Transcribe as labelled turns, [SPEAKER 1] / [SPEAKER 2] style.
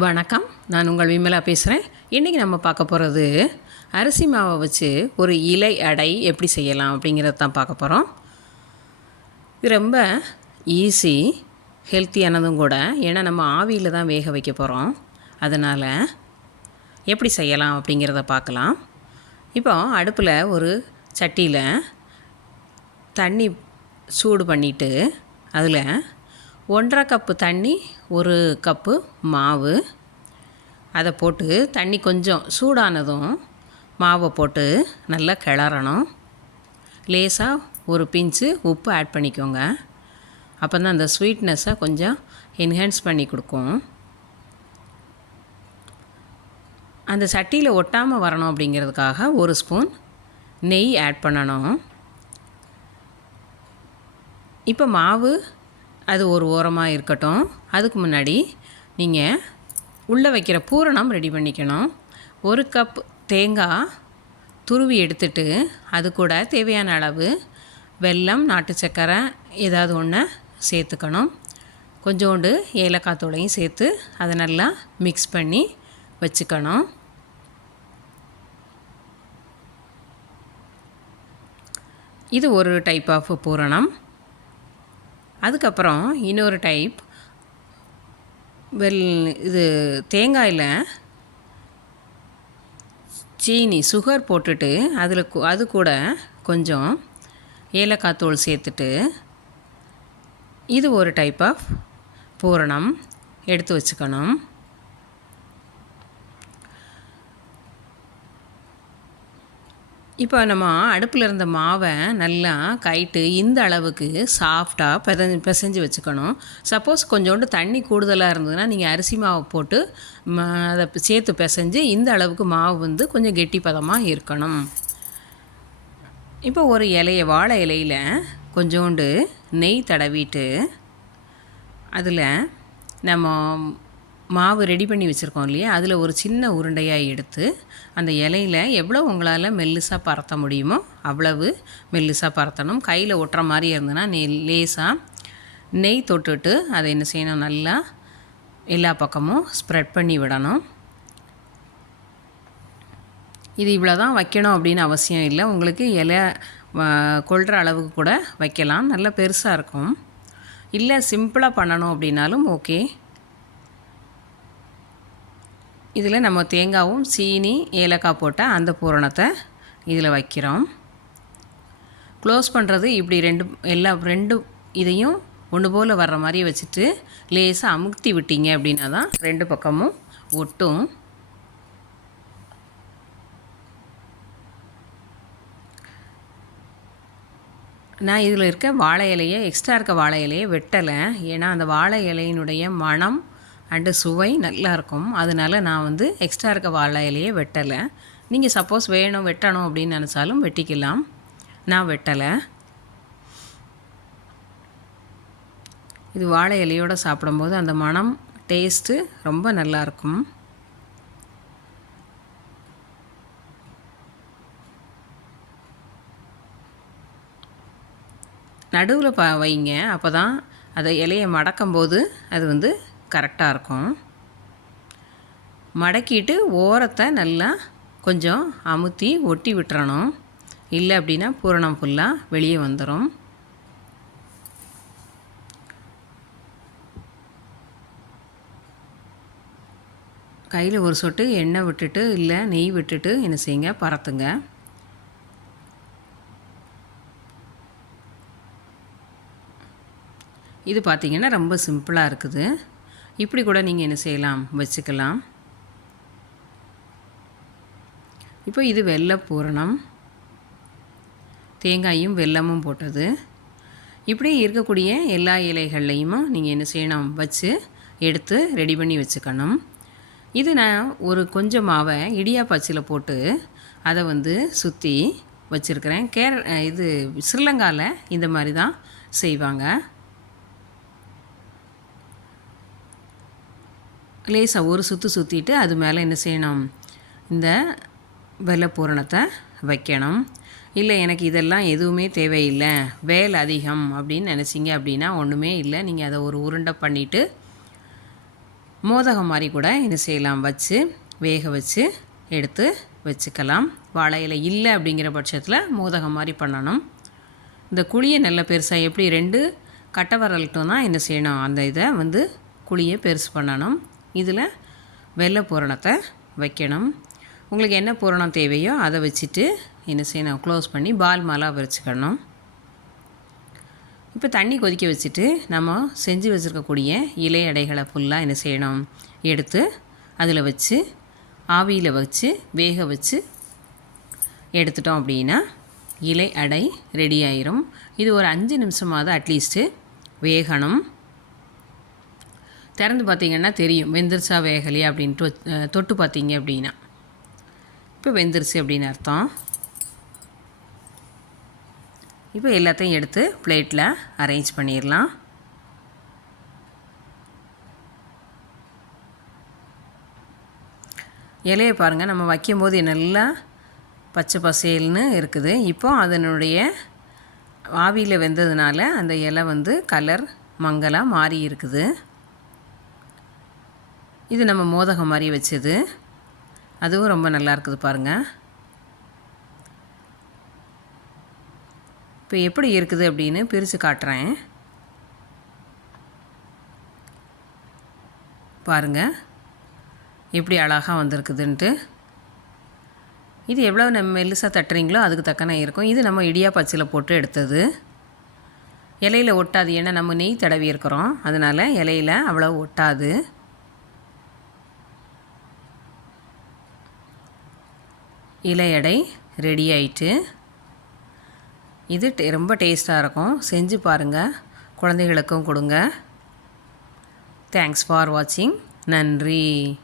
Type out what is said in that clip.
[SPEAKER 1] வணக்கம். நான் உங்கள் விமலா பேசுகிறேன் இன்றைக்கி நம்ம பார்க்க போகிறது அரிசி மாவை வச்சு ஒரு இலை அடை எப்படி செய்யலாம் அப்படிங்கிறத தான் பார்க்க போகிறோம் இது ரொம்ப ஈஸி ஹெல்த்தியானதும் கூட ஏன்னா நம்ம ஆவியில் தான் வேக வைக்க போகிறோம் அதனால் எப்படி செய்யலாம் அப்படிங்கிறத பார்க்கலாம். இப்போ அடுப்பில் ஒரு சட்டியில் தண்ணி சூடு பண்ணிவிட்டு அதில் ஒன்றரை கப்பு தண்ணி ஒரு கப்பு மாவு. அதை போட்டு தண்ணி கொஞ்சம் சூடானதும் மாவை போட்டு நல்லா கிளறணும். லேசாக ஒரு பிஞ்சு உப்பு ஆட் பண்ணிக்கோங்க. அப்போ தான் அந்த ஸ்வீட்னஸை கொஞ்சம் என்ஹான்ஸ் பண்ணி கொடுக்கும். அந்த சட்டியில் ஒட்டாமல் வரணும் அப்படிங்கிறதுக்காக ஒரு ஸ்பூன் நெய் ஆட் பண்ணணும். இப்போ மாவு அது ஒரு ஓரமாக இருக்கட்டும். அதுக்கு முன்னாடி நீங்கள் உள்ளே வைக்கிற பூரணம் ரெடி பண்ணிக்கணும். ஒரு கப் தேங்காய் துருவி எடுத்துட்டு அது கூட தேவையான அளவு வெல்லம் நாட்டு சர்க்கரை ஏதாவது ஒன்று சேர்த்துக்கணும். கொஞ்சோண்டு ஏலக்காய் தூளையும் சேர்த்து அதை நல்லா மிக்ஸ் பண்ணி வச்சுக்கணும். இது ஒரு டைப் ஆஃப் பூரணம். அதுக்கப்புறம் இன்னொரு டைப் வெல் இது தேங்காயில் சீனி சுகர் போட்டுட்டு அதில் அது கூட கொஞ்சம் ஏலக்காய் தூள் சேர்த்துட்டு இது ஒரு டைப் ஆஃப் பூரணம் எடுத்து வச்சுக்கணும். இப்போ நம்ம அடுப்பில் இருந்த மாவை நல்லா கைட்டு இந்த அளவுக்கு சாஃப்டாக பித பிசைஞ்சு வச்சுக்கணும். சப்போஸ் கொஞ்சோண்டு தண்ணி கூடுதலாக இருந்ததுன்னா நீங்கள் அரிசி மாவை போட்டு அதை சேர்த்து பிசைஞ்சு இந்த அளவுக்கு மாவு வந்து கொஞ்சம் கெட்டி பதமாக இருக்கணும். இப்போ ஒரு இலைய வாழை இலையில் கொஞ்சோண்டு நெய் தடவிட்டு அதில் நம்ம மாவு ரெடி பண்ணி வச்சுருக்கோம் இல்லையா? அதில் ஒரு சின்ன உருண்டையாக எடுத்து அந்த இலையில எவ்வளோ உங்களால் மெல்லுசாக பரத்த முடியுமோ அவ்வளவு மெல்லுசாக பரத்தணும். கையில் ஒட்டுற மாதிரி இருந்ததுன்னா நெய் லேசாக நெய் தொட்டுட்டு அதை என்ன செய்யணும்? நல்லா எல்லா பக்கமும் ஸ்ப்ரெட் பண்ணி விடணும். இது இவ்வளோ தான் வைக்கணும் அப்படின்னு அவசியம் இல்லை. உங்களுக்கு இலை கொள்கிற அளவுக்கு கூட வைக்கலாம். நல்ல பெருசாக இருக்கும். இல்லை சிம்பிளாக பண்ணணும் அப்படின்னாலும் ஓகே இதில் நம்ம தேங்காவும் சீனி ஏலக்காய் போட்டால் அந்த பூரணத்தை இதில் வைக்கிறோம். க்ளோஸ் பண்ணுறது இப்படி ரெண்டு எல்லா ரெண்டு இதையும் ஒன்று போல் வர்ற மாதிரி வச்சுட்டு லேசாக அமுக்தி விட்டீங்க அப்படின்னா தான் ரெண்டு பக்கமும் ஒட்டும். நான் இதில் இருக்க வாழை இலையை எக்ஸ்ட்ரா இருக்க வாழை இலையை வெட்டலை. ஏன்னா அந்த வாழை இலையினுடைய மணம் அண்டு சுவை நல்லாயிருக்கும். அதனால நான் வந்து எக்ஸ்ட்ரா இருக்க வாழை இலையை வெட்டலை. நீங்கள் சப்போஸ் வேணும் வெட்டணும் அப்படின்னு நினச்சாலும் வெட்டிக்கலாம். நான் வெட்டலை. இது வாழை இலையோடு சாப்பிடும்போது அந்த மணம் டேஸ்ட்டு ரொம்ப நல்லாயிருக்கும். நடுவில் ப வைங்க. அப்போ தான் அதை இலையை மடக்கும்போது அது வந்து கரெக்டாக இருக்கும். மடக்கிட்டு ஓரத்தை நல்லா கொஞ்சம் அமுத்தி ஒட்டி விட்டுறணும். இல்லை அப்படின்னா பூரணம் ஃபுல்லாக வெளியே வந்துடும் கையில் ஒரு சொட்டு எண்ணெய் விட்டுட்டு இல்லை நெய் விட்டுட்டு என்ன செய்யுங்க? பரத்துங்க. இது பார்த்திங்கன்னா ரொம்ப சிம்பிளாக இருக்குது. இப்படி கூட நீங்கள் என்ன செய்யலாம்? வச்சுக்கலாம். இப்போ இது வெள்ளை பூரணம். தேங்காயும் வெல்லமும் போட்டது. இப்படி இருக்கக்கூடிய எல்லா இலைகள்லையும் நீங்கள் என்ன செய்யணும்? வச்சு எடுத்து ரெடி பண்ணி வச்சுக்கணும். இது நான் ஒரு கொஞ்சம் மாவை இடியாப்பாச்சியில் போட்டு அதை வந்து சுற்றி வச்சுருக்கிறேன். கேர இது ஸ்ரீலங்காவில் இந்த மாதிரி தான் செய்வாங்க. லேசாக ஒரு சுற்று சுற்றிட்டு அது மேலே என்ன செய்யணும்? இந்த வெள்ளை பூரணத்தை வைக்கணும். இல்லை எனக்கு இதெல்லாம் எதுவுமே தேவையில்லை. வேல் அதிகம் அப்படின்னு நினச்சிங்க அப்படின்னா ஒன்றுமே இல்லை. நீங்கள் அதை ஒரு உருண்டை பண்ணிவிட்டு மோதகம் மாதிரி கூட என்ன செய்யலாம்? வச்சு வேக வச்சு எடுத்து வச்சுக்கலாம். வாழை இலை இல்லை அப்படிங்கிற பட்சத்தில் மோதகம் மாதிரி பண்ணணும். இந்த குழியை நல்ல பெருசாக எப்படி ரெண்டு கட்டை வரலட்டும் தான் என்ன செய்யணும்? அந்த இதை வந்து குழியை பெருசு பண்ணணும். இதில் வெள்ளை பூரணத்தை வைக்கணும். உங்களுக்கு என்ன பூரணம் தேவையோ அதை வச்சுட்டு என்ன செய்யணும் க்ளோஸ் பண்ணி பால் மாலாக வச்சுக்கணும் இப்போ தண்ணி கொதிக்க வச்சுட்டு நம்ம செஞ்சு வச்சுருக்கக்கூடிய இலை அடைகளை ஃபுல்லாக என்ன செய்யணும் எடுத்து அதில் வச்சு ஆவியில் வச்சு வேக வச்சு எடுத்துட்டோம் அப்படின்னா இலை அடை ரெடி ஆயிரும். இது ஒரு அஞ்சு நிமிஷமாவது அட்லீஸ்ட்டு வேகணும். திறந்து பார்த்தீங்கன்னா தெரியும். வெந்துருச்சா வேகலையா அப்படின்ட்டு தொட்டு பார்த்தீங்க அப்படின்னா. இப்போ வெந்துருச்சு அப்படின்னு அர்த்தம். இப்போ எல்லாத்தையும் எடுத்து பிளேட்டில் அரேஞ்ச் பண்ணிடலாம். இலையை பாருங்கள் நம்ம வைக்கும்போது நல்லா பச்சை பசேல்னு இருக்குது. இப்போ அதனுடைய ஆவியில் வெந்ததுனால அந்த இலை வந்து கலர் மங்கலாக மாறி இருக்குது. இது நம்ம மோதகம் மாதிரி வச்சது. அதுவும் ரொம்ப நல்லா இருக்குது பாருங்கள் இப்போ எப்படி இருக்குது அப்படின்னு பிரித்து காட்டுறேன். பாருங்கள் எப்படி அழகாக வந்திருக்குதுன்ட்டு. இது எவ்வளோ நம்ம மெல்லுசாக தட்டுறீங்களோ அதுக்கு தக்கன இருக்கும். இது நம்ம இடியாப்பச்சியில் போட்டு எடுத்தது. இலையில் ஒட்டாது ஏன்னா நம்ம நெய் தடவி இருக்கிறோம். அதனால் இலையில் அவ்வளோ ஒட்டாது. இலை எடை ரெடி ஆயிட்டு இது டே- ரொம்ப டேஸ்ட்டாக இருக்கும். செஞ்சு பாருங்கள் குழந்தைகளுக்கும் கொடுங்க. தேங்க்ஸ் ஃபார் வாட்சிங் நன்றி.